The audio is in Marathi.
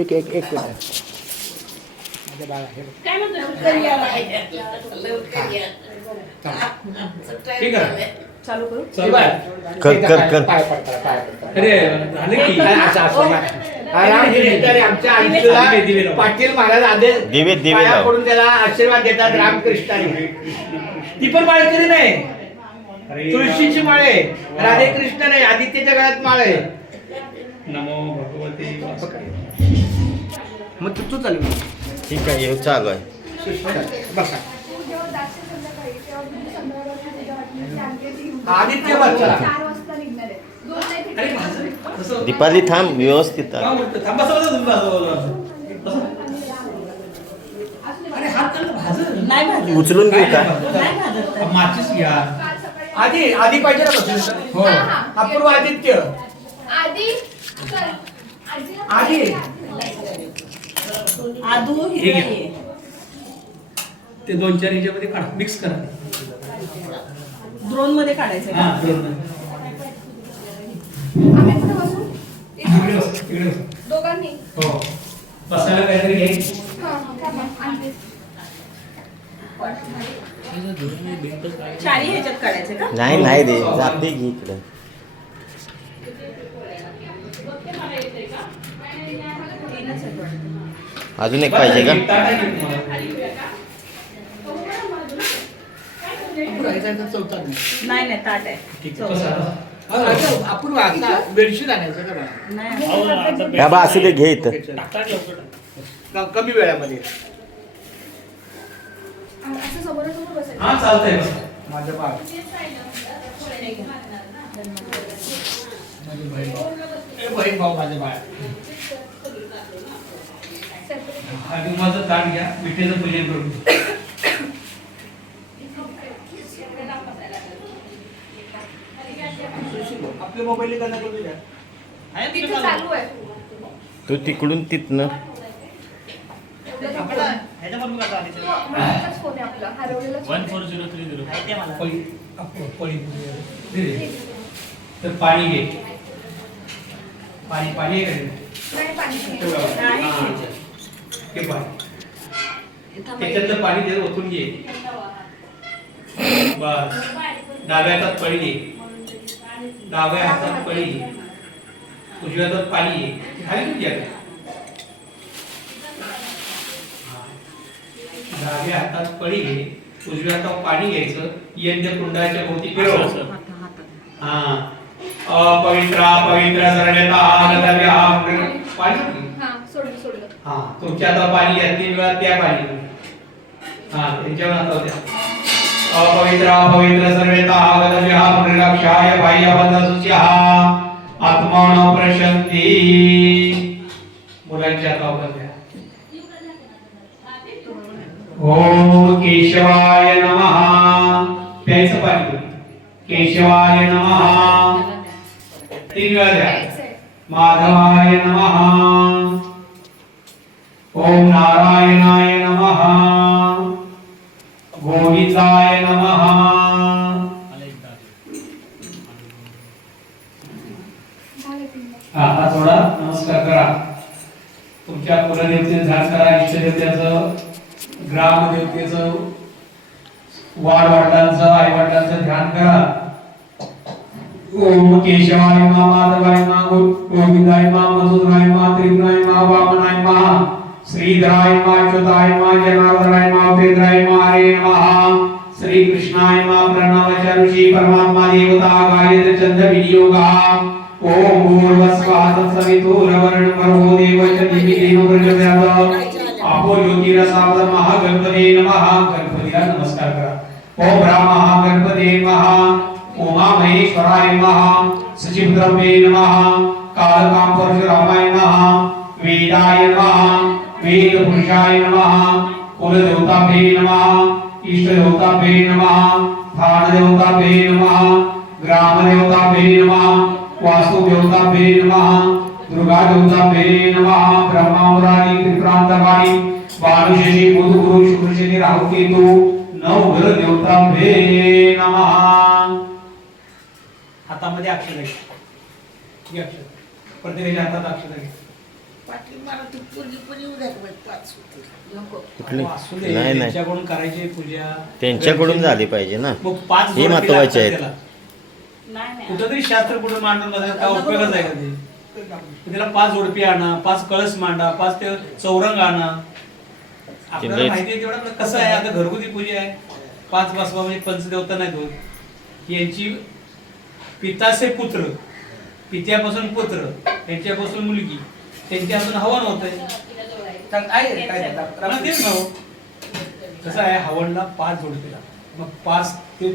एक एक एक मिनिट. माझ्या बाळा बघ. ठीक आहे. चालू करू? बघ. कर, कर, कर. पाय पडतात, पाय पडतात. अरे झाले की? काय असं असं नाही. राम नेते आमच्या आयुष्याला पाटील महाराज आदेश दिवे दिवे पाया लाव. पडून त्याला आशीर्वाद देतात रामकृष्णाने. ती पण माळकरी नाही तुळशीची माळ आहे. राधे कृष्ण नाही आदित्यच्या गळ्यात माळ आहे. नमो भगवते वासुदेवाय. मग तू तू चालू ठीक आहे हे चालू आहे. बसा. आदित्य बच्चा. दीपाली थांब व्यवस्थित उचलून घेऊ का. माचीस घ्या. आधी आधी पाहिजे ना हो. अपूर्व आदित्य. आधी आधी. आदू हे हिरवा. ते दोन चार ह्याच्यामध्ये काढा मिक्स करा द्रोणमध्ये काढायचं हा का? बरोबर. आम्ही कुठे बसू इकडे बस, इकडे बस. दोघांनी हो बसायला काहीतरी घे हा, हा, थांबा. आणते. चारी ह्याच्यात काढायचं का नाही नाही रे जाते घे इकडे अजून एक पाहिजे का ताट आहे की तुम्हाला? चौथा नाही नाही ताट आहे ठीक चौथा. आहे. बसा. अपूर्व आता बेडशीट आणायचं का बा? नाही या बा असू दे घे इथं कमी वेळामध्ये आ- असं समोरासमोर बसायचं हा चालतंय बसा. माझं बाळ माझी बहीण भाऊ ए, बहीण भाऊ माझं बाळ आधी माझं ताट घ्या विठेचं पूजन करून आपले मोबाईल चालू आहे. तू तिकडून तिथनं. हो, दे. तर पाणी घे. पाणी पाणी आहे का? हा. पाणी. त्याच्यातलं पाणी दे ओतून घे. बस. डाव्या हातात पळी घे. डाव्या हातात पळी घे. उजव्या हातात पाणी घे. खाली तुझ्या डाव्या हातात पळी घे. उजव्या हातात पाणी घ्यायचं. यज्ञ कुंडाच्या भोवती फिरव. हाता- हातात. हा. अपवित्रा पवित्र सर्वता आगतव्या पाणी. हा सोडलं सोडलं. हा तुमच्या आता पाणी घ्या तीन वेळा त्या पाणी. हा त्यांच्यावर आता द्या. अपवित्र अपवित्र सर्वेता पुनरक्षाय बाह्य बंधसुच्या आत्मान प्रशंती. मुलांच्या आता द्या. ओम केशवाय नमः. प्यायचं पाणी. केशवाय नमः. तीन वेळा द्या. माधवाय नमः। ओम नारायणाय नमः। गोविताय नमः। आता थोडा नमस्कार करा. तुमच्या कुलदेवतेचं ध्यान करा इष्टदेवतेचं ग्रामदेवतेचं वाड वडिलांचं आई ओम केशवाय मा माधवाय मा गोविंदाय मा मधुराय मा त्रिपुराय मा वामनाय मा श्रीधराय मा च्युताय मा जनार्दनाय मा उपेंद्राय मा हरे नमः श्री कृष्णाय मा प्रणव ऋषी परमात्मा देवता गायत्र चंद्र विनियोगा। ओम भूर्भुवस्वाहा तत्सवितुर्वरेण्यं भर्गो देवस्य धीमहि प्रजात आपो ज्योतिरसावद महागणपते नमः। गणपतीला नमस्कार करा। ओम ब्रह्मा गणपते महा ओम महेश्वराय नमः। सचिवद्रव्ये नमः। कालकाम परशुरामाय नमः। वेदाय नमः। वेदपुरुषाय नमः। कुलदेवताभ्ये नमः। इष्टदेवताभ्ये नमः। स्थानदेवताभ्ये नमः। ग्रामदेवताभ्ये नमः। वास्तुदेवताभ्ये नमः। दुर्गादेवताभ्ये नमः। ब्रह्मामुरारी त्रिप्रांतकारी वानुशेषी बुधगुरु गुरु राहुकेतु शनी राहू देवताभ्ये नमः। हातामध्ये अक्षर आहे. अक्षर. प्रत्येकाच्या हातात अक्षर आहे. पाटील मला तू पोरगी पण येऊ द्या का बाई, पाच होतील. नको. कुठली अहो, असू दे नाही. नाही त्यांच्याकडून करायची पूजा. त्यांच्याकडून झाली पाहिजे ना. मग पाच हे जोडपी महत्त्वाचे लागतात आहेत. त्याला. नाही नाही. कुठं तरी शास्त्र कुठं मांडून बसायचं काय उपयोगच आहे का ते? त्याला पाच जोडपी आणा पाच कळस मांडा पाच ते चौरंग आणा. आपल्याला माहिती आहे तेवढं कसं आहे? आता घरगुती पूजा आहे. पाच बसवा म्हणजे पंचदेवता नाही होत. यांची पिताचे पुत्र पित्यापासून पुत्र त्यांच्यापासून मुलगी त्यांच्यापासून हवन होत आहे कसं आहे हवनला पाच लागतात. मग पाच ते